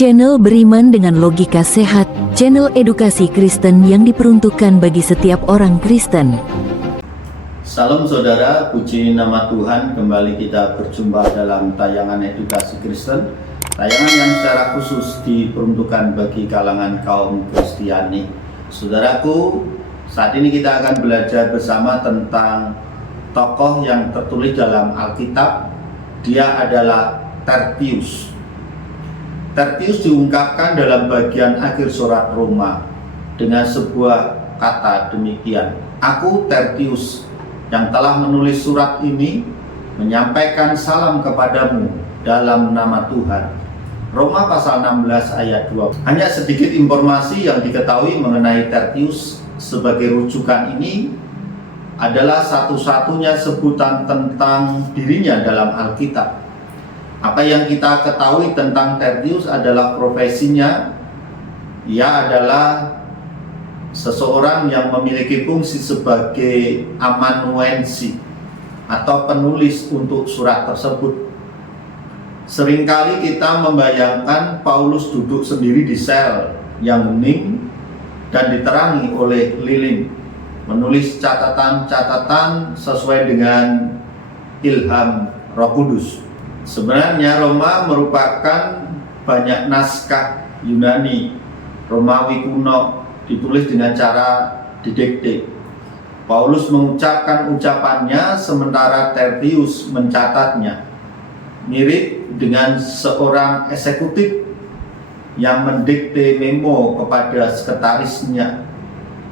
Channel beriman dengan logika sehat, channel edukasi Kristen yang diperuntukkan bagi setiap orang Kristen. Salam saudara, puji nama Tuhan. Kembali kita berjumpa dalam tayangan edukasi Kristen, tayangan yang secara khusus diperuntukkan bagi kalangan kaum Kristiani. Saudaraku, saat ini kita akan belajar bersama tentang tokoh yang tertulis dalam Alkitab. Dia adalah Tertius. Tertius diungkapkan dalam bagian akhir surat Roma dengan sebuah kata demikian: "Aku Tertius yang telah menulis surat ini menyampaikan salam kepadamu dalam nama Tuhan." Roma pasal 16 ayat 2. Hanya sedikit informasi yang diketahui mengenai Tertius. Sebagai rujukan ini adalah satu-satunya sebutan tentang dirinya dalam Alkitab. Apa yang kita ketahui tentang Tertius adalah profesinya. Ia adalah seseorang yang memiliki fungsi sebagai amanuensi atau penulis untuk surat tersebut. Seringkali kita membayangkan Paulus duduk sendiri di sel yang hening dan diterangi oleh lilin, menulis catatan-catatan sesuai dengan ilham Roh Kudus. Sebenarnya Roma merupakan banyak naskah Yunani, Romawi kuno, ditulis dengan cara didikte. Paulus mengucapkan ucapannya sementara Tertius mencatatnya. Mirip dengan seorang eksekutif yang mendikte memo kepada sekretarisnya.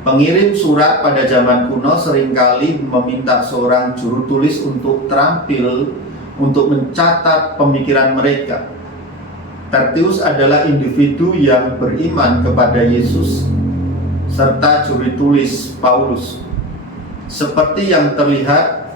Pengirim surat pada zaman kuno seringkali meminta seorang juru tulis untuk terampil untuk mencatat pemikiran mereka. Tertius adalah individu yang beriman kepada Yesus serta juru tulis Paulus. Seperti yang terlihat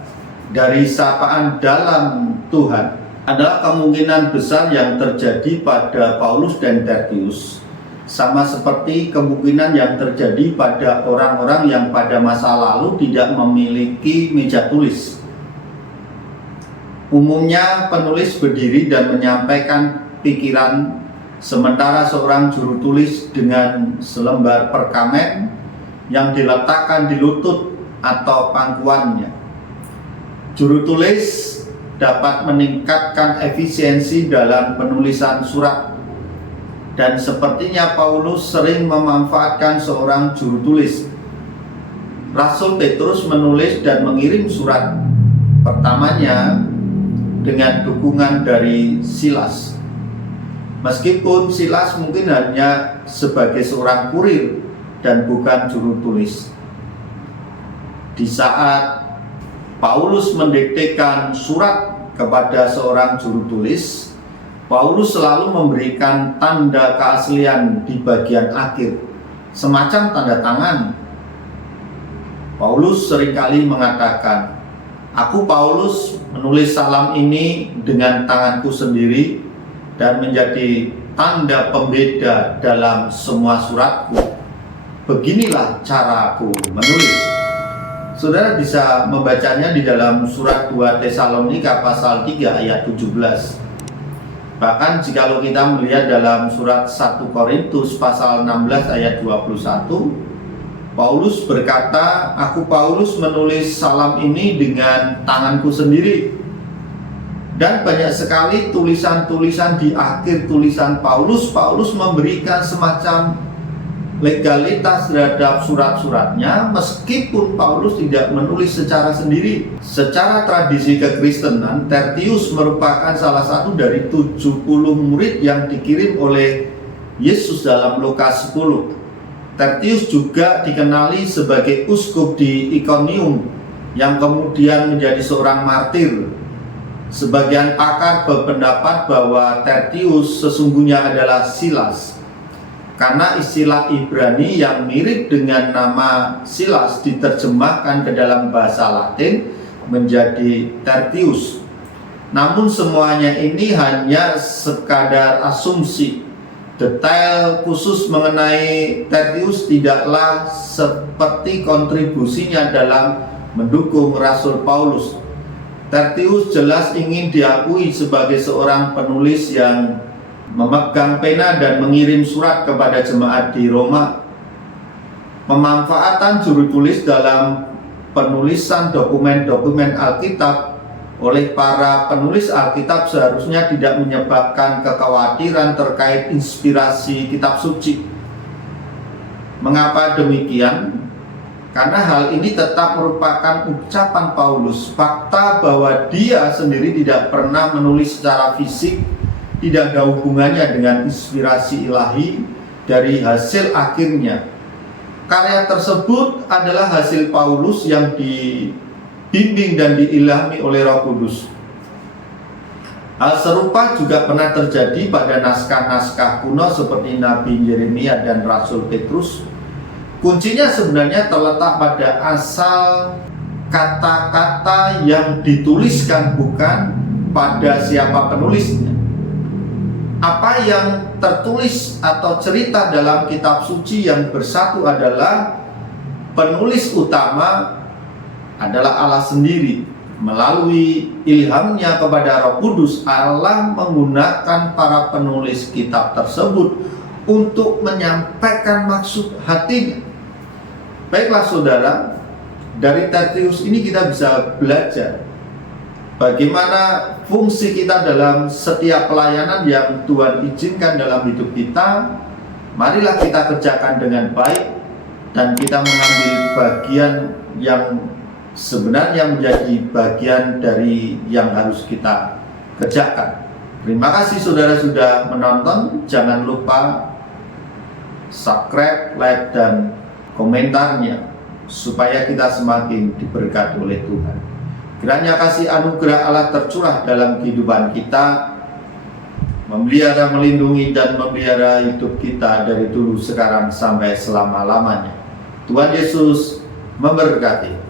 dari sapaan dalam Tuhan, adalah kemungkinan besar yang terjadi pada Paulus dan Tertius, sama seperti kemungkinan yang terjadi pada orang-orang yang pada masa lalu tidak memiliki meja tulis. Umumnya penulis berdiri dan menyampaikan pikiran, sementara seorang juru tulis dengan selembar perkamen yang diletakkan di lutut atau pangkuannya. Juru tulis dapat meningkatkan efisiensi dalam penulisan surat, dan sepertinya Paulus sering memanfaatkan seorang juru tulis. Rasul Petrus menulis dan mengirim surat pertamanya dengan dukungan dari Silas. Meskipun Silas mungkin hanya sebagai seorang kurir dan bukan juru tulis. Di saat Paulus mendiktekan surat kepada seorang juru tulis, Paulus selalu memberikan tanda keaslian di bagian akhir, semacam tanda tangan. Paulus seringkali mengatakan, "Aku Paulus menulis salam ini dengan tanganku sendiri dan menjadi tanda pembeda dalam semua suratku. Beginilah caraku menulis." Saudara bisa membacanya di dalam surat 2 Tesalonika pasal 3 ayat 17. Bahkan jikalau kita melihat dalam surat 1 Korintus pasal 16 ayat 21, Paulus berkata, "Aku Paulus menulis salam ini dengan tanganku sendiri." Dan banyak sekali tulisan-tulisan di akhir tulisan Paulus memberikan semacam legalitas terhadap surat-suratnya, meskipun Paulus tidak menulis secara sendiri. Secara tradisi kekristenan, Tertius merupakan salah satu dari 70 murid yang dikirim oleh Yesus dalam Lukas 10. Tertius juga dikenali sebagai uskup di Iconium yang kemudian menjadi seorang martir. Sebagian pakar berpendapat bahwa Tertius sesungguhnya adalah Silas, karena istilah Ibrani yang mirip dengan nama Silas diterjemahkan ke dalam bahasa Latin menjadi Tertius. Namun semuanya ini hanya sekadar asumsi. Detail khusus mengenai Tertius tidaklah seperti kontribusinya dalam mendukung Rasul Paulus. Tertius jelas ingin diakui sebagai seorang penulis yang memegang pena dan mengirim surat kepada jemaat di Roma. Pemanfaatan juru tulis dalam penulisan dokumen-dokumen Alkitab oleh para penulis Alkitab seharusnya tidak menyebabkan kekhawatiran terkait inspirasi kitab suci. Mengapa demikian? Karena hal ini tetap merupakan ucapan Paulus, fakta bahwa dia sendiri tidak pernah menulis secara fisik, tidak ada hubungannya dengan inspirasi ilahi dari hasil akhirnya. Karya tersebut adalah hasil Paulus yang dibimbing dan diilhami oleh Roh Kudus. Hal serupa juga pernah terjadi pada naskah-naskah kuno seperti Nabi Yeremia dan Rasul Petrus. Kuncinya sebenarnya terletak pada asal kata-kata yang dituliskan, bukan pada siapa penulisnya. Apa yang tertulis atau cerita dalam kitab suci yang bersatu adalah penulis utama adalah Allah sendiri. Melalui ilhamnya kepada Roh Kudus, Allah menggunakan para penulis kitab tersebut untuk menyampaikan maksud hatinya. Baiklah saudara, dari Tertius ini kita bisa belajar bagaimana fungsi kita dalam setiap pelayanan yang Tuhan izinkan dalam hidup kita. Marilah kita kerjakan dengan baik dan kita mengambil bagian yang sebenarnya menjadi bagian dari yang harus kita kerjakan. Terima kasih saudara sudah menonton. Jangan lupa subscribe, like, dan komentarnya supaya kita semakin diberkati oleh Tuhan. Kiranya kasih anugerah Allah tercurah dalam kehidupan kita, memelihara, melindungi, dan memelihara hidup kita dari dulu, sekarang, sampai selama-lamanya. Tuhan Yesus memberkati.